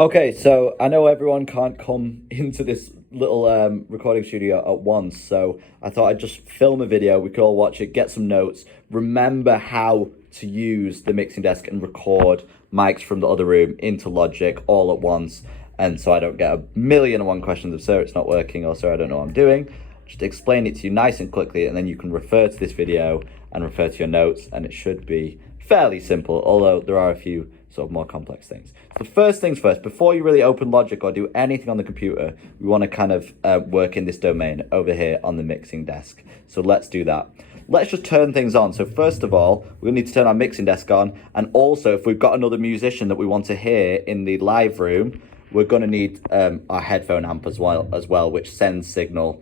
Okay, so I know everyone can't come into this little recording studio at once, so I thought I'd just film a video. We could all watch it, get some notes, remember how to use the mixing desk and record mics from the other room into Logic all at once. And so I don't get a million and one questions of, sir, it's not working, or sir, I don't know what I'm doing. Just explain it to you nice and quickly, and then you can refer to this video and refer to your notes, and it should be fairly simple, although there are a few sort of more complex things. So first things first, before you really open Logic or do anything on the computer, we want to kind of work in this domain over here on the mixing desk. So let's do that. Let's just turn things on. So first of all, we're going to need to turn our mixing desk on. And also, if we've got another musician that we want to hear in the live room, we're going to need our headphone amp as well, which sends signal,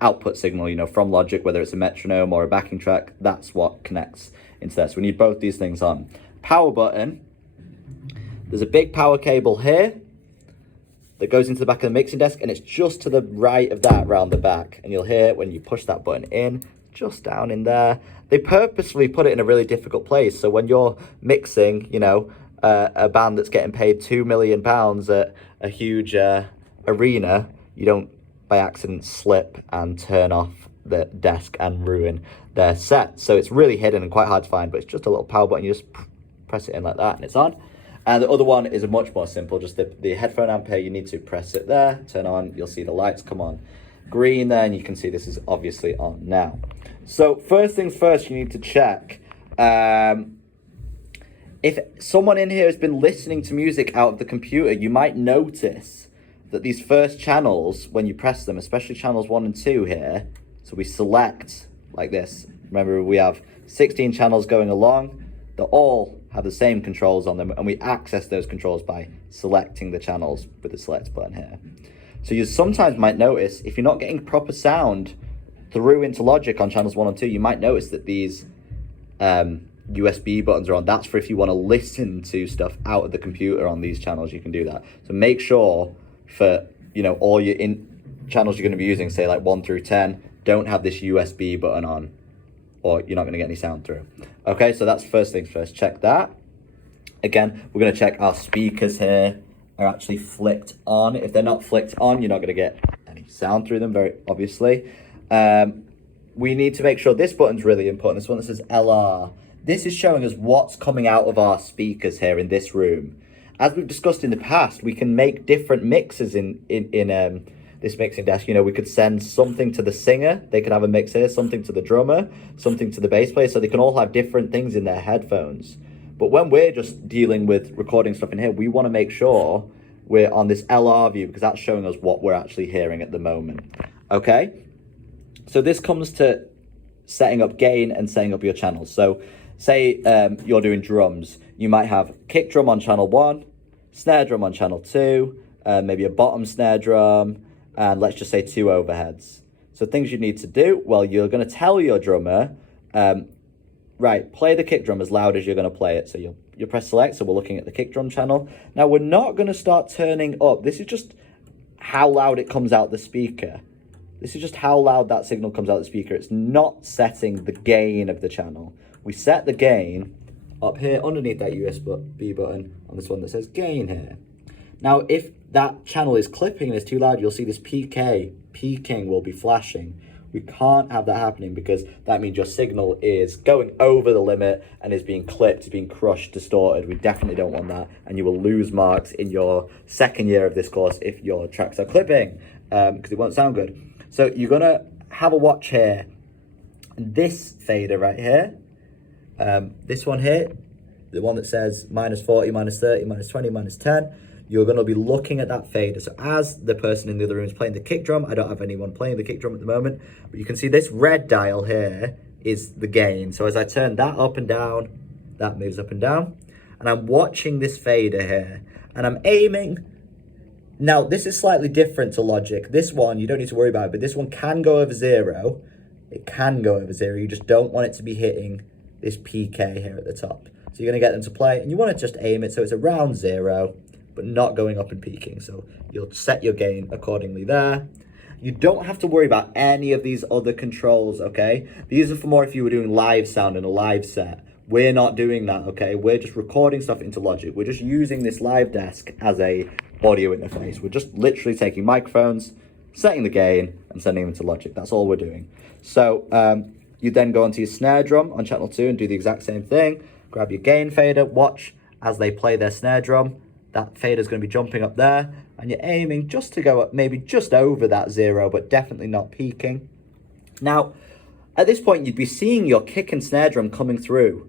output signal, you know, from Logic, whether it's a metronome or a backing track. That's what connects into there. So we need both these things on. Power button. There's a big power cable here that goes into the back of the mixing desk, and it's just to the right of that round the back. And you'll hear when you push that button in, just down in there. They purposely put it in a really difficult place. So when you're mixing, you know, a band that's getting paid £2 million at a huge arena, you don't by accident slip and turn off the desk and ruin their set. So it's really hidden and quite hard to find, but it's just a little power button. You just press it in like that and it's on. And the other one is much more simple, just the headphone amp here. You need to press it there, turn on, you'll see the lights come on green there, and you can see this is obviously on now. So first things first, you need to check if someone in here has been listening to music out of the computer. You might notice that these first channels, when you press them, especially channels 1 and 2 here, so we select like this. Remember, we have 16 channels going along. They all have the same controls on them, and we access those controls by selecting the channels with the select button here. So you sometimes might notice, if you're not getting proper sound through into Logic on channels 1 and 2, you might notice that these USB buttons are on. That's for if you want to listen to stuff out of the computer on these channels, you can do that. So make sure for, you know, all your channels you're going to be using, say like 1 through 10, don't have this USB button on, or you're not going to get any sound through. Okay, so that's first things first. Check that. Again, we're going to check our speakers here are actually flicked on. If they're not flicked on, you're not going to get any sound through them, very obviously. We need to make sure this button's really important. This one that says LR. This is showing us what's coming out of our speakers here in this room. As we've discussed in the past, we can make different mixes in this mixing desk. You know, we could send something to the singer, they could have a mix here, something to the drummer, something to the bass player, so they can all have different things in their headphones. But when we're just dealing with recording stuff in here, we want to make sure we're on this LR view, because that's showing us what we're actually hearing at the moment. Okay, so this comes to setting up gain and setting up your channels. So say you're doing drums, you might have kick drum on channel 1, snare drum on channel 2, maybe a bottom snare drum, and let's just say 2 overheads. So things you need to do, well, you're going to tell your drummer, right, play the kick drum as loud as you're going to play it. So you'll press select, so we're looking at the kick drum channel. Now we're not going to start turning up. This is just how loud it comes out the speaker. This is just how loud that signal comes out the speaker. It's not setting the gain of the channel. We set the gain up here underneath that USB button on this one that says gain here. Now, if that channel is clipping and it's too loud, you'll see this peaking will be flashing. We can't have that happening, because that means your signal is going over the limit and is being clipped, being crushed, distorted. We definitely don't want that, and you will lose marks in your second year of this course if your tracks are clipping, because it won't sound good. So you're going to have a watch here. This fader right here, this one here, the one that says -40, -30, -20, -10, you're going to be looking at that fader. So as the person in the other room is playing the kick drum, I don't have anyone playing the kick drum at the moment, but you can see this red dial here is the gain. So as I turn that up and down, that moves up and down. And I'm watching this fader here, and I'm aiming. Now, this is slightly different to Logic. This one, you don't need to worry about it, but this one can go over 0. It can go over 0. You just don't want it to be hitting this PK here at the top. So you're going to get them to play, and you want to just aim it so it's around 0, but not going up and peaking. So you'll set your gain accordingly there. You don't have to worry about any of these other controls, okay? These are for more if you were doing live sound in a live set. We're not doing that, okay? We're just recording stuff into Logic. We're just using this live desk as a audio interface. We're just literally taking microphones, setting the gain, and sending them to Logic. That's all we're doing. So you then go onto your snare drum on channel 2 and do the exact same thing. Grab your gain fader, watch as they play their snare drum. That fader is going to be jumping up there, and you're aiming just to go up maybe just over that 0, but definitely not peaking. Now, at this point, you'd be seeing your kick and snare drum coming through,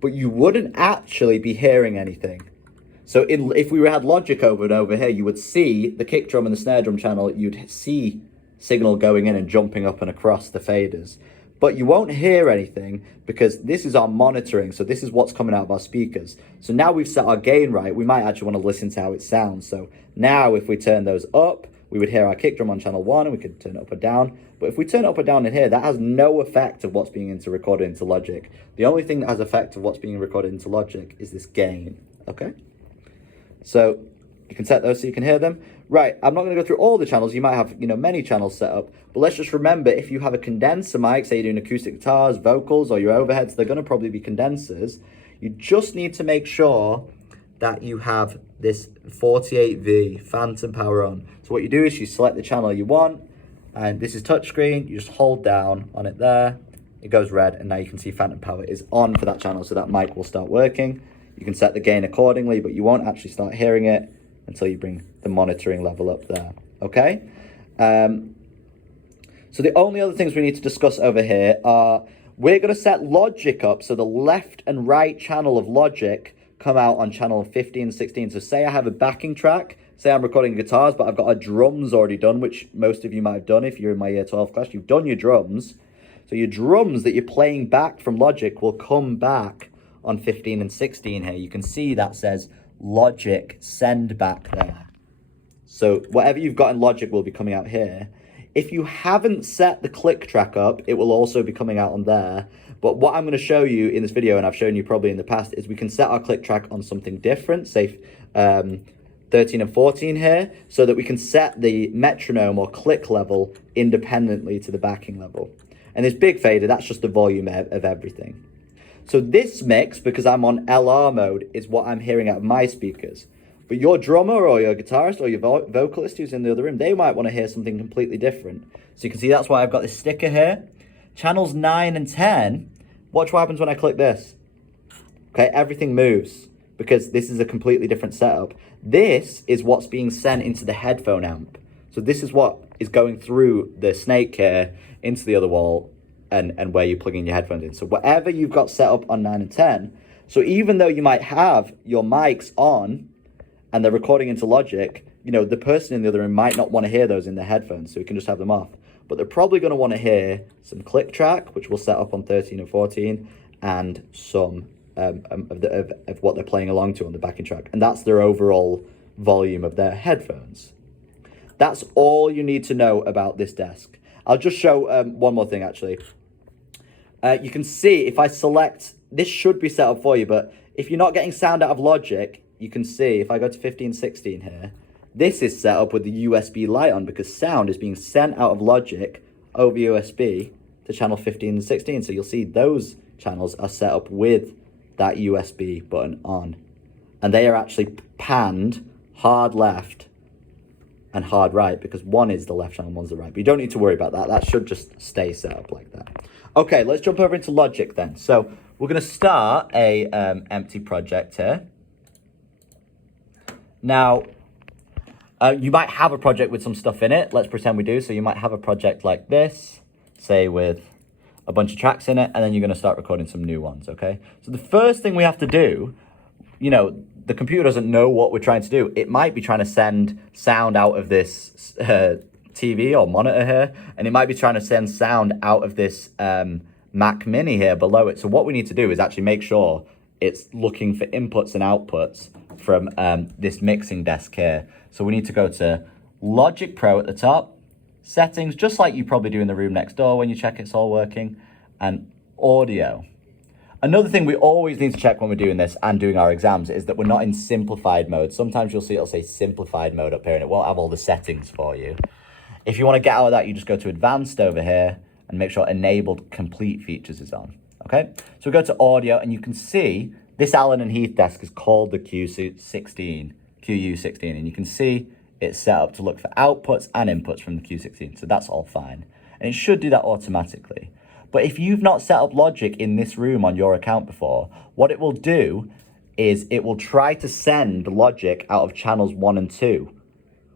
but you wouldn't actually be hearing anything. So if we had Logic over and over here, you would see the kick drum and the snare drum channel. You'd see signal going in and jumping up and across the faders. But you won't hear anything because this is our monitoring. So this is what's coming out of our speakers. So now we've set our gain right, we might actually want to listen to how it sounds. So now if we turn those up, we would hear our kick drum on channel 1 and we could turn it up or down. But if we turn it up or down in here, that has no effect of what's being recorded into Logic. The only thing that has effect of what's being recorded into Logic is this gain, okay? So you can set those so you can hear them. Right, I'm not going to go through all the channels. You might have, many channels set up. But let's just remember, if you have a condenser mic, say you're doing acoustic guitars, vocals, or your overheads, they're going to probably be condensers. You just need to make sure that you have this 48V phantom power on. So what you do is you select the channel you want, and this is touchscreen. You just hold down on it there. It goes red, and now you can see phantom power is on for that channel, so that mic will start working. You can set the gain accordingly, but you won't actually start hearing it until you bring the monitoring level up there, okay? So the only other things we need to discuss over here are, we're gonna set Logic up so the left and right channel of Logic come out on channel 15 and 16. So say I have a backing track, say I'm recording guitars, but I've got a drums already done, which most of you might have done if you're in my year 12 class, you've done your drums. So your drums that you're playing back from Logic will come back on 15 and 16 here. You can see that says Logic send back there. So whatever you've got in Logic will be coming out here. If you haven't set the click track up, it will also be coming out on there. But what I'm going to show you in this video, and I've shown you probably in the past, is we can set our click track on something different, say 13 and 14 here, so that we can set the metronome or click level independently to the backing level. And this big fader, that's just the volume of everything. So this mix, because I'm on LR mode, is what I'm hearing out of my speakers. But your drummer or your guitarist or your vocalist who's in the other room, they might want to hear something completely different. So you can see that's why I've got this sticker here. Channels 9 and 10, watch what happens when I click this. Okay, everything moves because this is a completely different setup. This is what's being sent into the headphone amp. So this is what is going through the snake here into the other wall and where you plug in your headphones in. So whatever you've got set up on 9 and 10, so even though you might have your mics on and they're recording into Logic, the person in the other room might not want to hear those in their headphones, so you can just have them off. But they're probably going to want to hear some click track, which we'll set up on 13 and 14, and some of what they're playing along to on the backing track. And that's their overall volume of their headphones. That's all you need to know about this desk. I'll just show one more thing, actually. You can see if I select, this should be set up for you, but if you're not getting sound out of Logic, you can see if I go to 15, 16 here, this is set up with the USB light on because sound is being sent out of Logic over USB to channel 15 and 16. So you'll see those channels are set up with that USB button on. And they are actually panned hard left and hard right because one is the left channel and one's the right. But you don't need to worry about that. That should just stay set up like that. Okay, let's jump over into Logic then. So we're going to start a empty project here. Now, you might have a project with some stuff in it. Let's pretend we do. So you might have a project like this, say with a bunch of tracks in it, and then you're going to start recording some new ones, okay? So the first thing we have to do, the computer doesn't know what we're trying to do. It might be trying to send sound out of this TV or monitor here, and it might be trying to send sound out of this Mac Mini here below it. So what we need to do is actually make sure it's looking for inputs and outputs from this mixing desk here. So we need to go to Logic Pro at the top, settings, just like you probably do in the room next door when you check it's all working, and audio. Another thing we always need to check when we're doing this and doing our exams is that we're not in simplified mode. Sometimes you'll see it'll say simplified mode up here and it won't have all the settings for you. If you want to get out of that, you just go to advanced over here and make sure enabled complete features is on. Okay, so we go to audio and you can see this Allen and Heath desk is called the Q16 QU16, and you can see it's set up to look for outputs and inputs from the Q16, so that's all fine. And it should do that automatically. But if you've not set up logic in this room on your account before, what it will do is it will try to send logic out of channels 1 and 2.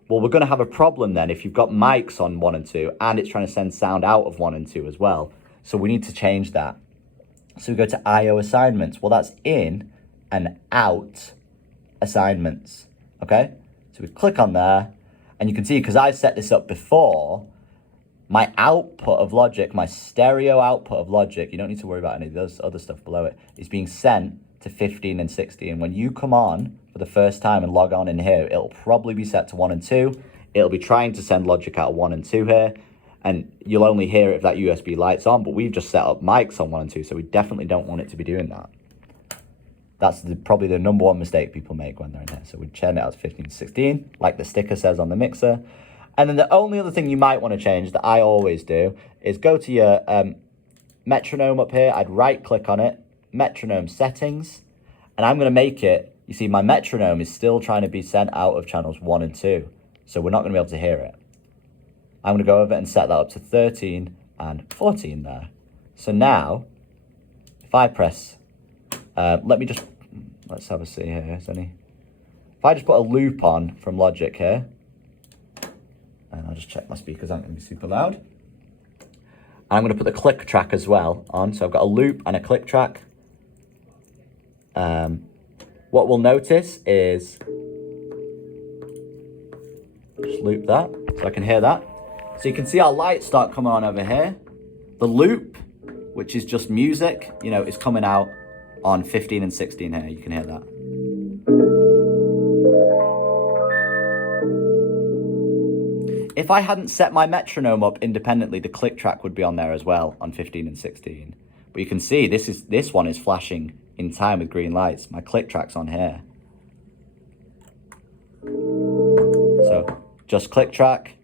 Well, we're going to have a problem then if you've got mics on 1 and 2 and it's trying to send sound out of 1 and 2 as well. So we need to change that. So we go to IO assignments. Well, that's in and out assignments, okay? So we click on there, and you can see, because I set this up before, my output of logic, my stereo output of logic, you don't need to worry about any of those other stuff below it, is being sent to 15 and 16. When you come on for the first time and log on in here, it'll probably be set to 1 and 2. It'll be trying to send logic out of 1 and 2 here, and you'll only hear it if that USB light's on, but we've just set up mics on 1 and 2, so we definitely don't want it to be doing that. That's probably the number one mistake people make when they're in here. So we turn it out to 15 to 16, like the sticker says on the mixer. And then the only other thing you might want to change that I always do is go to your metronome up here. I'd right click on it, metronome settings, and I'm going to make it, you see my metronome is still trying to be sent out of channels 1 and 2. So we're not going to be able to hear it. I'm going to go over and set that up to 13 and 14 there. So now, if I press, let's have a see here, is any? If I just put a loop on from Logic here, and I'll just check my speakers aren't going to be super loud. I'm going to put the click track as well on, so I've got a loop and a click track. What we'll notice is, just loop that, so I can hear that. So you can see our lights start coming on over here. The loop, which is just music, you know, is coming out on 15 and 16 here. You can hear that. If I hadn't set my metronome up independently, the click track would be on there as well on 15 and 16. But you can see this one is flashing in time with green lights. My click track's on here. So just click track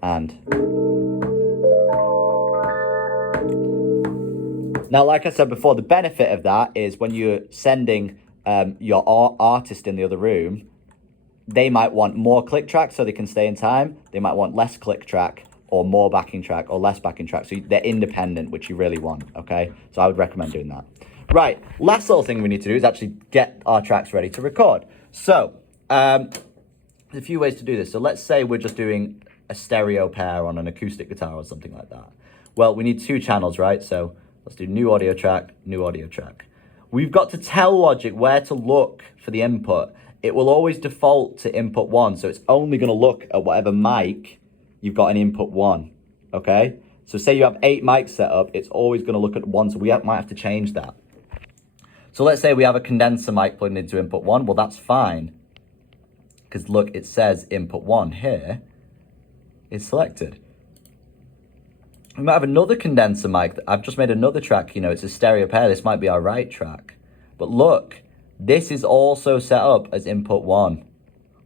and now, like I said before, the benefit of that is when you're sending your artist in the other room, they might want more click track so they can stay in time. They might want less click track or more backing track or less backing track. So they're independent, which you really want, okay? So I would recommend doing that. Right, last little thing we need to do is actually get our tracks ready to record. So there's a few ways to do this. So let's say we're just doing a stereo pair on an acoustic guitar or something like that. Well, we need 2 channels, right? So let's do new audio track, new audio track. We've got to tell Logic where to look for the input. It will always default to input 1, so it's only going to look at whatever mic you've got in input 1, okay? So say you have 8 mics set up, it's always going to look at 1, so we might have to change that. So let's say we have a condenser mic plugged into input 1, well that's fine, because look, it says input 1 here is selected. We might have another condenser mic. I've just made another track, you know, it's a stereo pair. This might be our right track. But look, this is also set up as input 1.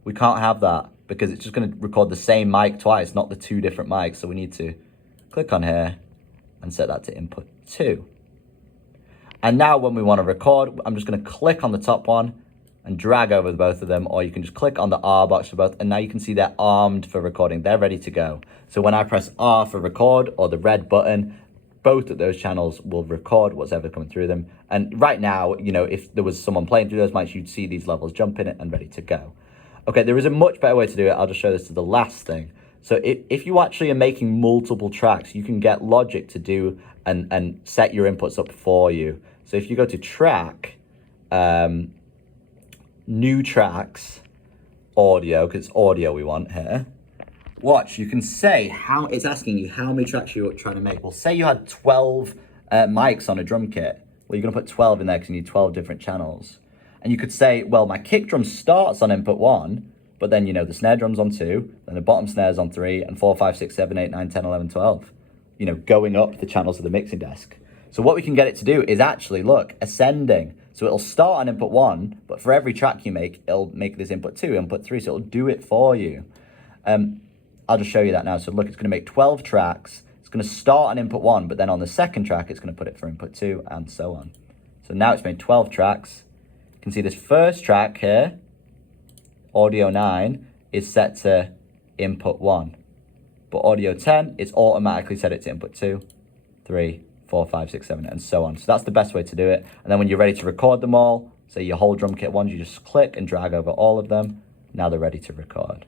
We can't have that because it's just going to record the same mic twice, not the 2 different mics. So we need to click on here and set that to input 2. And now when we want to record, I'm just going to click on the top one and drag over both of them, or you can just click on the R box for both, and now you can see they're armed for recording. They're ready to go. So when I press R for record or the red button, both of those channels will record whatever coming through them. And right now, you know, if there was someone playing through those mics, you'd see these levels jump in it and ready to go. Okay, there is a much better way to do it. I'll just show this to the last thing. So if you actually are making multiple tracks, you can get Logic to do and set your inputs up for you. So if you go to track, new tracks, audio, because it's audio we want here. Watch, you can say how, it's asking you how many tracks you're trying to make. Well, say you had 12 mics on a drum kit. Well, you're going to put 12 in there because you need 12 different channels. And you could say, well, my kick drum starts on input 1, but then, you know, the snare drum's on 2, then the bottom snare's on 3, and 4, 5, 6, 7, 8, 9, 10, 11, 12. You know, going up the channels of the mixing desk. So what we can get it to do is actually, look, ascending. So it'll start on input 1, but for every track you make, it'll make this input 2, input 3, so it'll do it for you. I'll just show you that now. So look, it's going to make 12 tracks. It's going to start on input 1, but then on the second track, it's going to put it for input 2, and so on. So now it's made 12 tracks. can see this first track here, audio 9, is set to input 1. But audio 10 is automatically set it to input 2, 3, 4, 5, 6, 7, and so on. So that's the best way to do it. And then when you're ready to record them all, say your whole drum kit ones, you just click and drag over all of them. Now they're ready to record.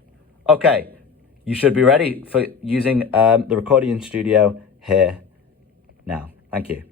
Okay, you should be ready for using the recording studio here now. Thank you.